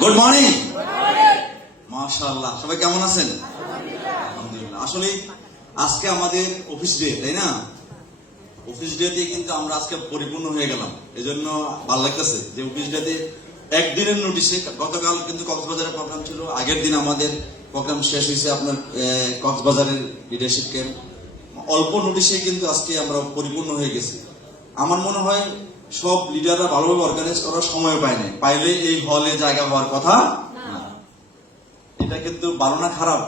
Good morning. মাশাআল্লাহ, সবাই কেমন আছেন? আলহামদুলিল্লাহ। আসলে আজকে আমাদের অফিস ডে, তাই না? অফিস ডে তে কিন্তু আমরা আজকে পরিপূর্ণ হয়ে গেলাম। এজন্য ভালো লাগতেছে যে অফিস ডে তে একদিনের নোটিশে, গতকাল কিন্তু কক্সবাজারের প্রোগ্রাম ছিল, আগের দিন আমাদের প্রোগ্রাম শেষ হয়েছে আপনার কক্সবাজারের লিডারশিপ ক্যাম্প। অল্প নোটিশে কিন্তু আজকে আমরা পরিপূর্ণ হয়ে গেছি। আমার মনে হয় সব লিডাররা ভালোভাবে অর্গানাইজ করার সময় পায় না, পাইলে এই হলে জায়গা হওয়ার কথা না। এটা কিন্তু ভালো না খারাপ?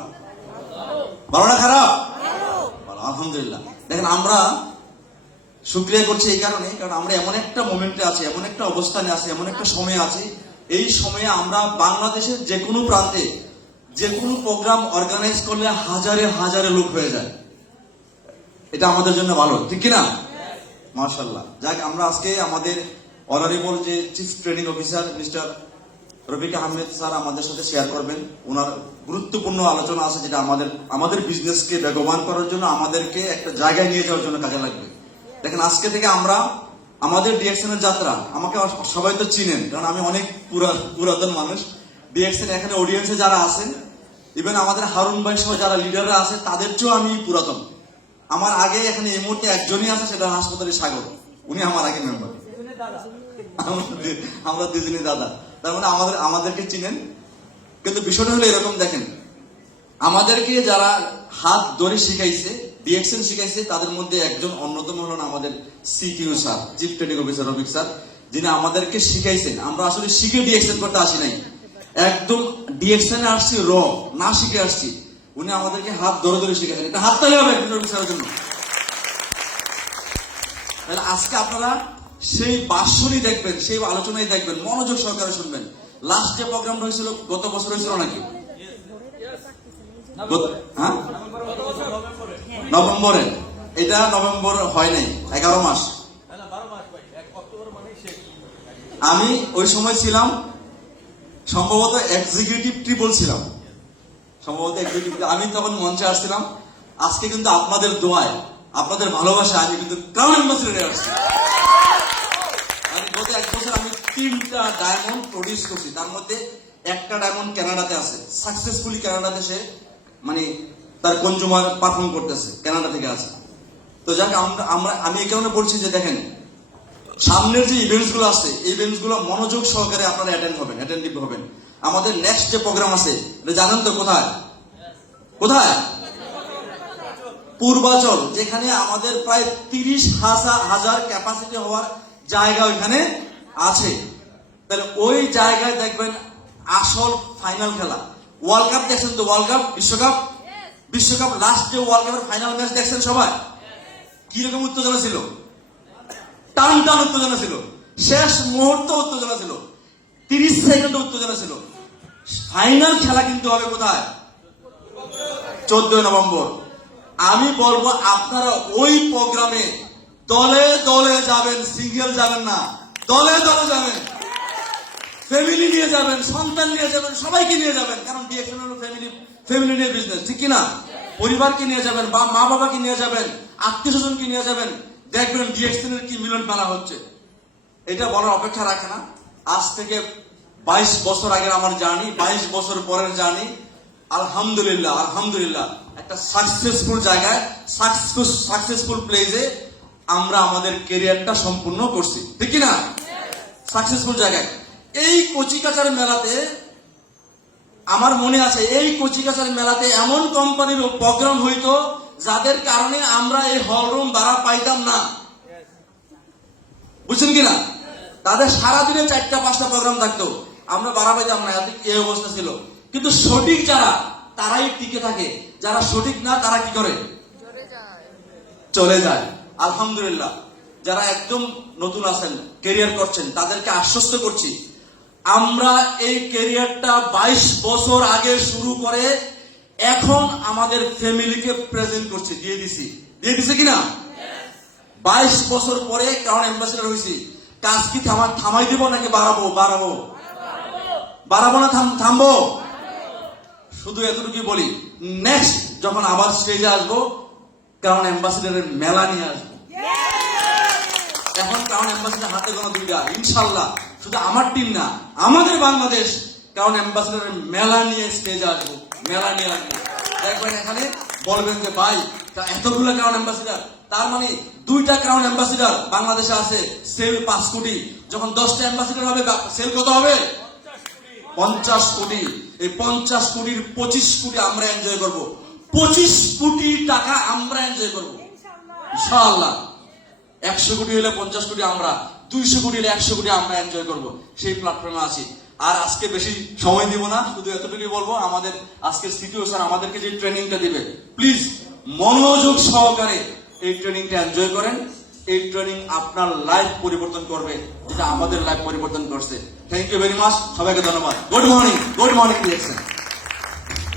ভালো না খারাপ? ভালো, আলহামদুলিল্লাহ। দেখেন, আমরা শুকরিয়া করছি এই কারণে, কারণ আমরা এমন একটা মোমেন্টে আছি, এমন একটা অবস্থানে আছি, এমন একটা সময়ে আছি, এই সময়ে আমরা বাংলাদেশের যে কোনো প্রান্তে যে কোনো প্রোগ্রাম অর্গানাইজ করলে হাজারে হাজারে লোক হয়ে যায়। এটা আমাদের জন্য ভালো, ঠিক কিনা? মাশাআল্লাহ। যাক, আমরা আজকে আমাদের অনারেবল যে chief training officer mister Rafiq Ahmed sir আমাদের সাথে শেয়ার করবেন। ওনার গুরুত্বপূর্ণ আলোচনা আছে, যেটা আমাদের বিজনেসকে বেগবান করার জন্য, আমাদেরকে একটা জায়গায় নিয়ে যাওয়ার জন্য কাজে লাগবে। দেখেন, আজকে থেকে আমরা আমাদের ডিএক্সএন এর যাত্রা, আমাকে সবাই তো চিনেন কারণ আমি অনেক পুরাতন মানুষ। ডিএক্সএন এখানে অডিয়েন্সে যারা আছেন, ইভেন আমাদের হারুন ভাই সহ যারা লিডাররা আছে, তাদের চেয়েও আমি পুরাতন। আমার আগে এখানে এই মুহূর্তে একজনই আছে, সেটা হাসপাতালের সাগর, উনি আমার আগে মেম্বার। আমরা দুজনই দাদা, তার মানে আমাদেরকে চিনেন। কিন্তু বিষয়টা হলো এরকম, দেখেন, আমাদেরকে যারা হাত ধরে শিখাইছে, ডিএক্সএন শিখাইছে, তাদের মধ্যে একজন অন্যতম হলেন আমাদের CTO sir, chief training officer Rafiq sir, যিনি আমাদেরকে শিখাইছেন। আমরা আসলে শিখে ডিএক্সএন করতে আসি নাই, একদম ডিএক্সএন এ আসছি না শিখে আসছি। উনি আমাদেরকে হাত ধরে ধরে শিখেছেন। এটা হাত তালি হবে রফিক স্যারের জন্য। তাহলে আজকে আপনারা সেই ভাষণই দেখবেন, সেই আলোচনাই দেখবেন, মনোযোগ সহকারে শুনবেন। লাস্ট যে প্রোগ্রাম হয়েছিল গত বছর হয়েছিল নাকি? হ্যাঁ, নভেম্বরে। এটা নভেম্বর হয় নাই, 11 মাস। আমি ওই সময় ছিলাম সম্ভবত এক্সিকিউটিভ ট্রিপল ছিলাম, সম্ভবত এক্সিকিউটিভ। আমি তখন মঞ্চে আসছিলাম। আজকে কিন্তু আপনাদের দোয়ায়, আপনাদের ভালোবাসা আমি কিন্তু ক্রাউন অ্যাম্বাসেডরে আসছি। গত 1 বছর আমি 3টা ডায়মন্ড প্রডিউস করছি, তার মধ্যে একটা ডায়মন্ড কানাডাতে আছে, সাকসেসফুলি কানাডাতে সে মানে তার কনজুমার পারফর্ম করতেছে, কানাডা থেকে আছে। তো যাক, আমি এই কারণে বলছি যে দেখেন, সামনের যে ইভেন্টস গুলো আছে, এই ইভেন্টস গুলো মনোযোগ সহকারে আপনারা অ্যাটেন্টিভ হবেন। আমাদের নেক্সট যে প্রোগ্রাম আছে, এটা জানেন তো কোথায়? কোথায়? পূর্বাচল, যেখানে আমাদের প্রায় 30,000 ক্যাপাসিটি হওয়ার জায়গা ওইখানে আছে। তাহলে ওই জায়গায় দেখবেন আসল ফাইনাল খেলা। ওয়ার্ল্ড কাপ দেখছেন তো? ওয়ার্ল্ড কাপ, বিশ্বকাপ লাস্ট যে ওয়ার্ল্ড কাপের ফাইনাল ম্যাচ দেখছেন সবাই? কিরকম উত্তেজনা ছিল? টান উত্তেজনা ছিল, শেষ মুহূর্ত উত্তেজনা ছিল, 30 সেকেন্ড উত্তেজনা ছিল। ফাইনাল খেলা কিন্তু হবে কোথায়? 14 নভেম্বর। আমি বলবো আপনারা ওই প্রোগ্রামে দলে দলে যাবেন, সিঙ্গেল যাবেন না, দলে দলে যাবেন, ফ্যামিলি নিয়ে যাবেন, সন্তান নিয়ে যাবেন, সবাইকে নিয়ে যাবেন। কারণ ডিএক্সএন হলো ফ্যামিলি নিয়ে বিজনেস, ঠিক কিনা? পরিবারকে নিয়ে যাবেন, বা মা বাবাকে নিয়ে যাবেন, আত্মীয় স্বজনকে নিয়ে যাবেন। দেখবেন ডিএক্সএন এর কি মিলন মেলা হচ্ছে। এটা বলার অপেক্ষা রাখে না। আজ থেকে 22 বছর আগের আমার জার্নি, 22 বছর পরের জার্নি, আলহামদুলিল্লাহ একটা সাকসেসফুল জায়গায়, সাকসেসফুল প্লেসে আমরা আমাদের ক্যারিয়ারটা সম্পূর্ণ করছি, ঠিক কিনা? সাকসেসফুল জায়গায়। এই কচিকাচার মেলাতে আমার মনে আছে, এই কচিকাচার মেলাতে এমন কোম্পানির প্রোগ্রাম হইতো যাদের কারণে আমরা এই হলরুম ভাড়া পাইতাম না, বুঝছেন কিনা? তাদের সারাদিনে 4টা-5টা প্রোগ্রাম থাকতো, আমরা ভাড়া পাইতাম না, এই অবস্থা ছিল। কিন্তু সঠিক যারা, তারাই টিকে থাকে, যারা সঠিক না তারা কি করে? চলে যায়। আলহামদুলিল্লাহ, যারা একদম নতুন আছেন, ক্যারিয়ার করছেন, তাদেরকে আশ্বস্ত করছি, আমরা এই ক্যারিয়ারটা 22 বছর আগে শুরু করে এখন আমাদের ফ্যামিলিকে প্রেজেন্ট করছি, দিয়ে দিছি কিনা? 22 বছর পরে ক্রাউন অ্যাম্বাসেডর হয়েছি। কাজ কি থামাই দিব নাকি বাড়াবো না থামবো? শুধু এতটুকু বলি, নেক্সট যখন আবার স্টেজে আসবো, ক্রাউন অ্যাম্বাসেডরের মেলা নিয়ে আসবো। এখন ক্রাউন অ্যাম্বাসেডর হাতে গোনা 2টা, ইনশাল্লাহ। শুধু আমার টিম না, আমাদের বাংলাদেশ কারণ অ্যাম্বাসেডারের মেলা নিয়ে স্টেজে আসবো, মেলা নিয়ে আসবো। দেখবেন এখানে বলবেন যে ভাই এতগুলো ক্রাউন অ্যাম্বাসেডার, তার মানে 2টা ক্রাউন অ্যাম্বাসেডার বাংলাদেশে আছে, সেল 5 কোটি। যখন 10টা অ্যাম্বাসেডার হবে সেল কত হবে? 50 কোটি। এই 50 কোটির 25 কোটি আমরা এনজয় করব, 25 কোটি টাকা আমরা এনজয় করব ইনশাআল্লাহ। 100 কোটি হলে 50 কোটি আমরা, 200 কোটি হলে 100 কোটি আমরা এনজয় করব, সেই প্ল্যাটফর্মে আছি। আর আজকে বেশি সময় দিব না, শুধু এতটুকুই বলবো, আমাদের আজকের সিটিও স্যার আমাদেরকে যে ট্রেনিংটা দিবে, প্লিজ মনোযোগ সহকারে এই ট্রেনিংটা এনজয় করেন। এই ট্রেনিং আপনার লাইফ পরিবর্তন করবে, যেটা আমাদের লাইফ পরিবর্তন করছে। থ্যাংক ইউ ভেরি মাচ, সবাইকে ধন্যবাদ। Good morning direction.